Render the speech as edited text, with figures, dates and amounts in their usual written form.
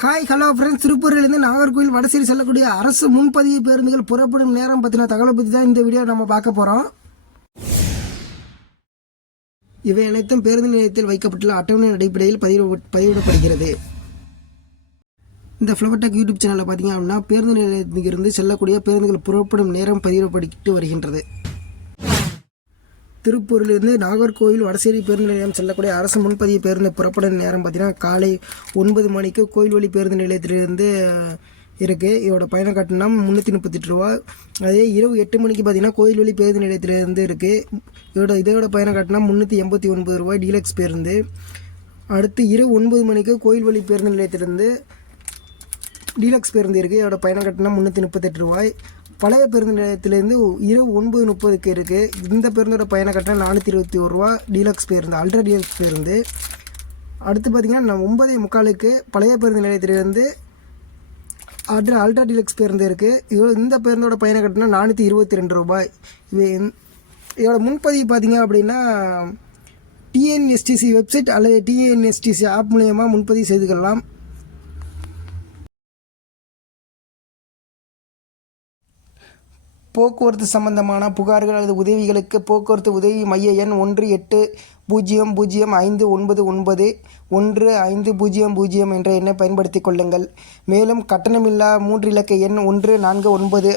Hi hello friends, திருப்பூரிலிருந்து நாகர்கோவில் வடசேரி செல்லக்கூடிய அரசு முன்பதிவு பேருந்துகள் புறப்படும் நேரம் பற்றின தகவலை பற்றி தான் இந்த வீடியோ நம்ம பார்க்க போகிறோம். இவை அனைத்தும் பேருந்து நிலையத்தில் வைக்கப்பட்டுள்ள அட்டவணை அடிப்படையில் பதிவிடப்படுகிறது. இந்த ஃப்ளவர்டெக் யூடியூப் சேனலில் பார்த்தீங்க அப்படின்னா பேருந்து நிலையத்திலிருந்து செல்லக்கூடிய பேருந்துகள் புறப்படும் நேரம் பதிவிடப்பட்டு வருகின்றது. திருப்பூரிலிருந்து நாகர்கோவில் வடசேரி பேருந்து நிலையம் செல்லக்கூடிய அரசு முன்பதிவு பேருந்து புறப்படும் நேரம் பார்த்தீங்கன்னா காலை 9 மணிக்கு கோயில்வழி பேருந்து நிலையத்திலிருந்து இருக்குது. இதோட பயண கட்டணம் 338 ரூபா. அதே இரவு 8 மணிக்கு பார்த்தீங்கன்னா கோயில்வழி பேருந்து நிலையத்திலிருந்து இருக்குது. இதோட பயண கட்டணம் 389 ரூபாய் டீலக்ஸ் பேருந்து. அடுத்து இரவு 9 மணிக்கு கோயில்வழி பேருந்து நிலையத்திலிருந்து டீலக்ஸ் பேருந்து இருக்குது. இதோட பயண கட்டணம் 338 ரூபாய். பழைய பேருந்து நிலையத்திலேருந்து இரவு 9:30 இருக்குது. இந்த பேருந்தோட பயண கட்டணம் 421 ரூபா டீலக்ஸ் பேருந்து, அல்ட்ரா டீலக்ஸ் பேருந்து. அடுத்து பார்த்திங்கன்னா 9:45 பழைய பேருந்து நிலையத்திலேருந்து அல்ட்ரா டீலக்ஸ் பேருந்து இருக்குது. இந்த பேருந்தோட பயண கட்டணம் 422 ரூபாய். இதோட முன்பதிவு பார்த்திங்க அப்படின்னா டிஎன்எஸ்டிசி வெப்சைட் அல்லது டிஎன்எஸ்டிசி ஆப் மூலயமா முன்பதிவு செய்து கொள்ளலாம். போக்குவரத்து சம்பந்தமான புகார்கள் அல்லது உதவிகளுக்கு போக்குவரத்து உதவி மைய எண் 18005991500 என்ற எண்ணை பயன்படுத்திக் கொள்ளுங்கள். மேலும் கட்டணமில்லா 3 இலக்க எண் 149